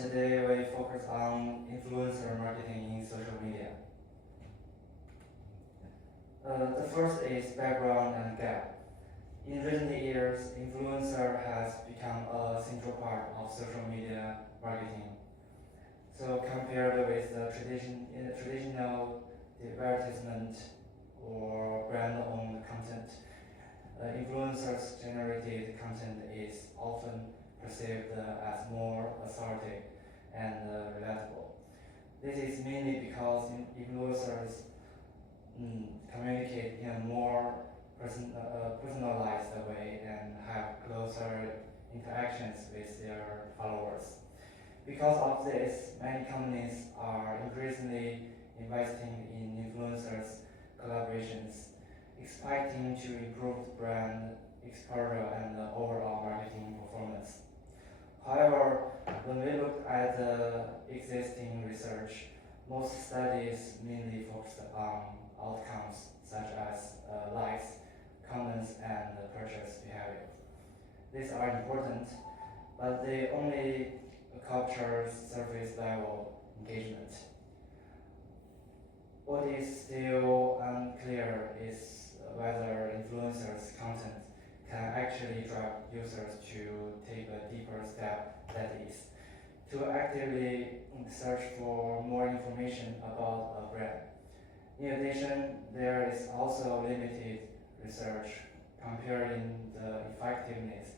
today we focus on influencer marketing in social media. The first is background and gap. In recent years, influencer has become a central part of social media marketing. So compared with the traditional advertisement or brand-owned content, influencers-generated content is often perceived as more authoritative and relatable. This is mainly because influencers communicate in a more personalized way and have closer interactions with their followers. Because of this, many companies are increasingly investing in influencers collaborations, expecting to improve brand exposure and overall marketing performance. However, when we look at the existing research, most studies mainly focus on outcomes such as likes, comments, and purchase behavior. These are important, but they only capture surface level engagement. What is still unclear is whether influencers' content can actually drive users to take a deeper step, that is, to actively search for more information about a brand. In addition, there is also limited research comparing the effectiveness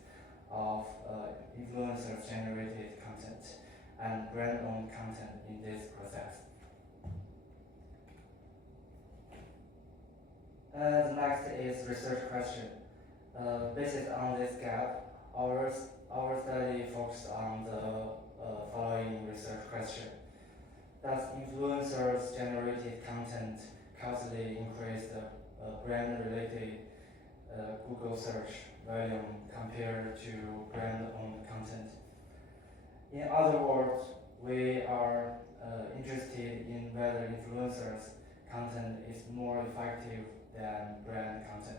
of influencer-generated content and brand-owned content in this process. The next is research question. Based on this gap, our study focused on the following research question. Does influencers generated content causally increase the brand-related Google search volume compared to brand-owned content? In other words, we are interested in whether influencers' content is more effective than brand content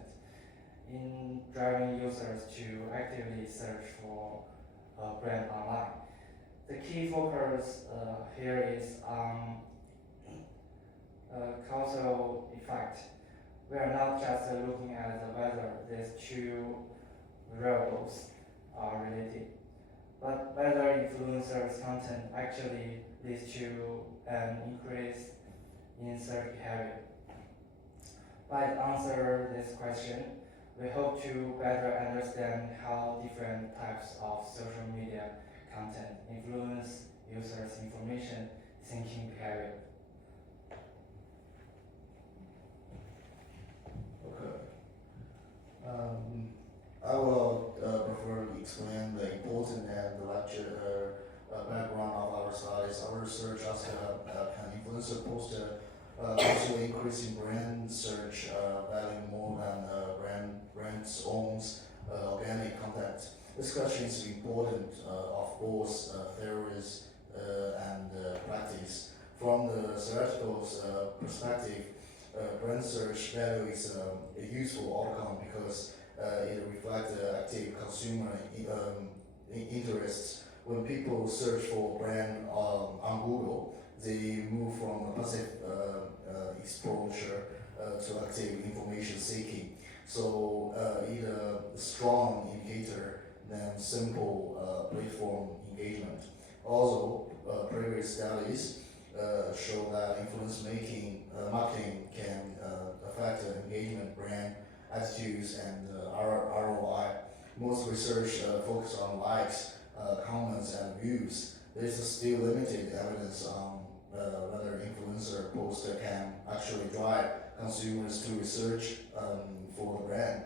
in driving users to actively search for a brand online. The key focus here is on causal effect. We are not just looking at whether these two variables are related, but whether influencers' content actually leads to an increase in search behavior. By answering this question, we hope to better understand how different types of social media content influence users' information thinking behavior. Okay. I will prefer to explain the important and the lecture background of our studies. Our research asked can influencer post also increasing brand search value more than brands owns organic content. This question is important of both theories and practice. From the theoretical perspective, brand search value is a useful outcome because it reflects active consumer interests. When people search for brand on Google, they move from passive exposure to active information seeking. So it's a strong indicator than simple platform engagement. Also, previous studies show that influence marketing can affect engagement, brand attitudes, and ROI. Most research focus on likes, comments, and views. There is still limited evidence on whether influencer posts can actually drive consumers to research for the brand.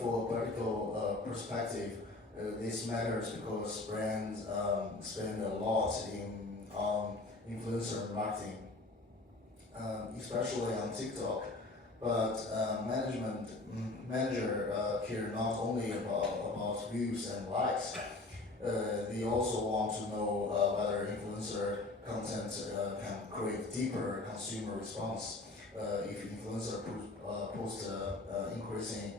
For a practical perspective, this matters because brands spend a lot on influencer marketing, especially on TikTok. But manager care not only about views and likes. They also want to know whether influencer content can create deeper consumer response. If influencer post increasing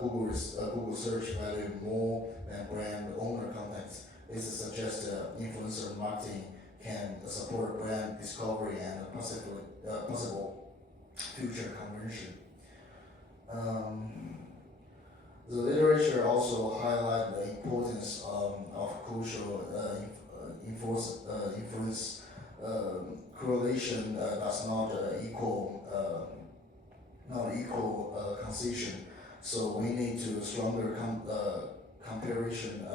Google search value more than brand owner content, this suggest influencer marketing can support brand discovery and possible future conversion. Um, the literature also highlight the importance of crucial influence correlation does not equal causation. So we need to stronger comparison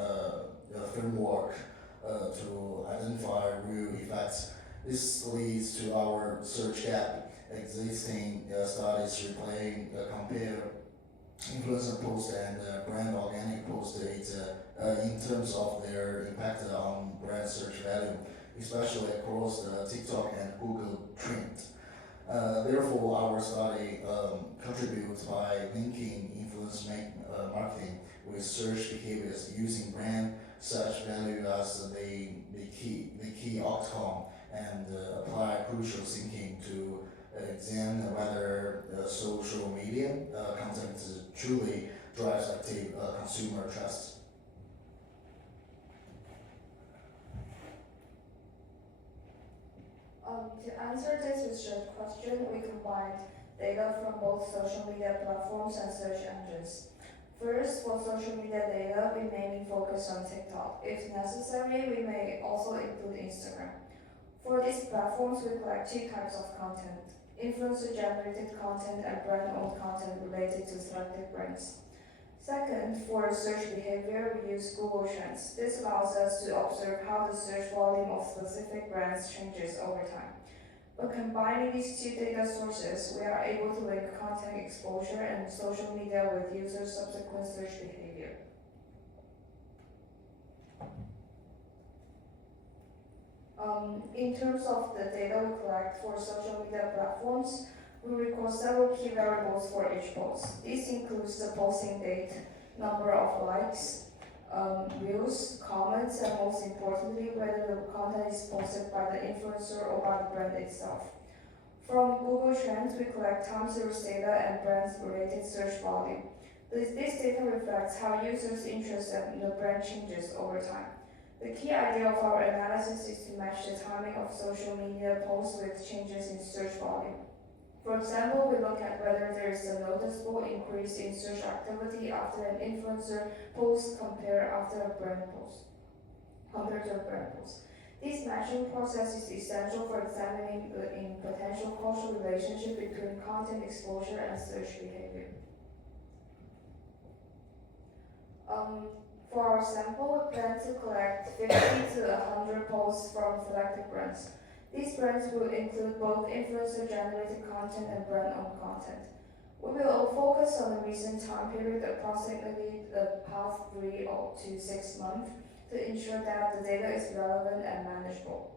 framework to identify real effects. This leads to our search gap. Existing studies compare influencer post and brand organic post data in terms of their impact on brand search value, especially across the TikTok and Google trend. Therefore, our study contributes by linking marketing with search behaviors using brand search value as the key outcome and apply crucial thinking to examine whether social media content truly drives active consumer trust. To answer this research question, we combined data from both social media platforms and search engines. First, for social media data, we mainly focus on TikTok. If necessary, we may also include Instagram. For these platforms, we collect two types of content: influencer-generated content and brand-owned content related to selected brands. Second, for search behavior, we use Google Trends. This allows us to observe how the search volume of specific brands changes over time. By combining these two data sources, we are able to link content exposure and social media with users' subsequent search behavior. In terms of the data we collect for social media platforms, we record several key variables for each post. This includes the posting date, number of likes, views, comments, and most importantly, whether the content is posted by the influencer or by the brand itself. From Google Trends, we collect time series data and brands-related search volume. This data reflects how users' interest in the brand changes over time. The key idea of our analysis is to match the timing of social media posts with changes in search volume. For example, we look at whether there is a noticeable increase in search activity after an influencer post compared to a brand post. This matching process is essential for examining the potential causal relationship between content exposure and search behavior. For our sample, we plan to collect 50 to 100 posts from selected brands. These brands will include both influencer-generated content and brand-owned content. We will focus on the recent time period, approximately the past 3 to 6 months, to ensure that the data is relevant and manageable.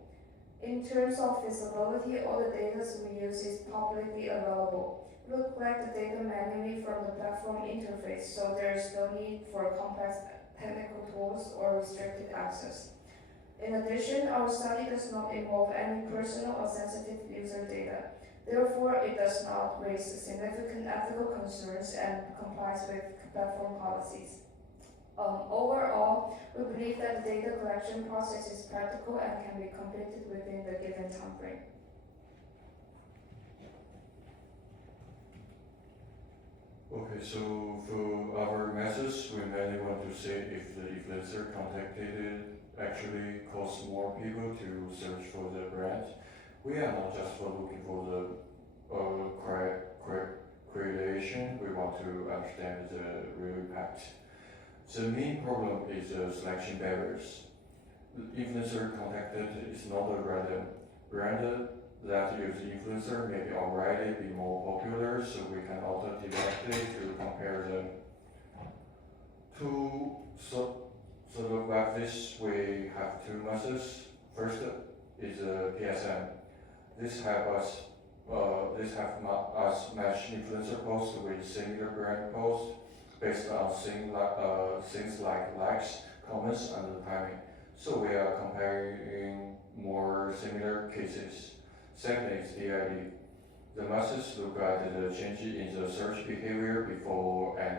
In terms of visibility, all the data we use is publicly available. We will collect the data manually from the platform interface, so there is no need for complex technical tools or restricted access. In addition, our study does not involve any personal or sensitive user data. Therefore, it does not raise significant ethical concerns and complies with platform policies. Overall, we believe that the data collection process is practical and can be completed within the given time frame. Okay, so for our message, we mainly want to say if the influencer contacted actually cause more people to search for the brand. We are not just for looking for the creation, we want to understand the real impact. The main problem is the selection barriers. The influencer contacted is not a random brand that use influencer may already be more popular, so we can also directly to compare them. To sort of like this, we have two methods. First is PSM. This have us match influencer posts with similar brand posts based on things like likes, comments, and timing. So we are comparing more similar cases. Second is DID. The methods look at the change in the search behavior before and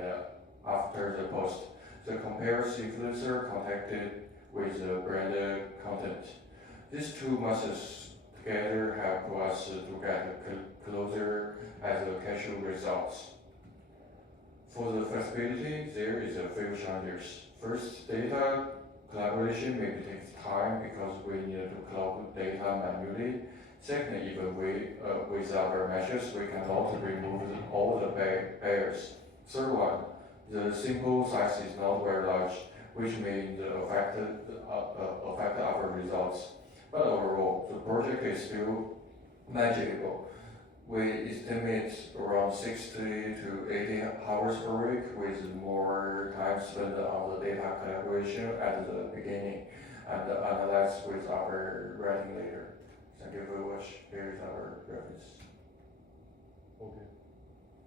after the post. The compares influencer contacted with the brand content. These two methods together help us to get closer at the casual results. For the flexibility, there is a few challenges. First, data collaboration maybe takes time because we need to collect data manually. Second, even with our measures, we cannot remove all the barriers. Third one, the sample size is not very large, which may affect our results. But overall, the project is still manageable. We estimate around 60 to 80 hours per week, with more time spent on the data collaboration at the beginning and analyze with our writing later. Thank you very much. Here is our reference. Okay.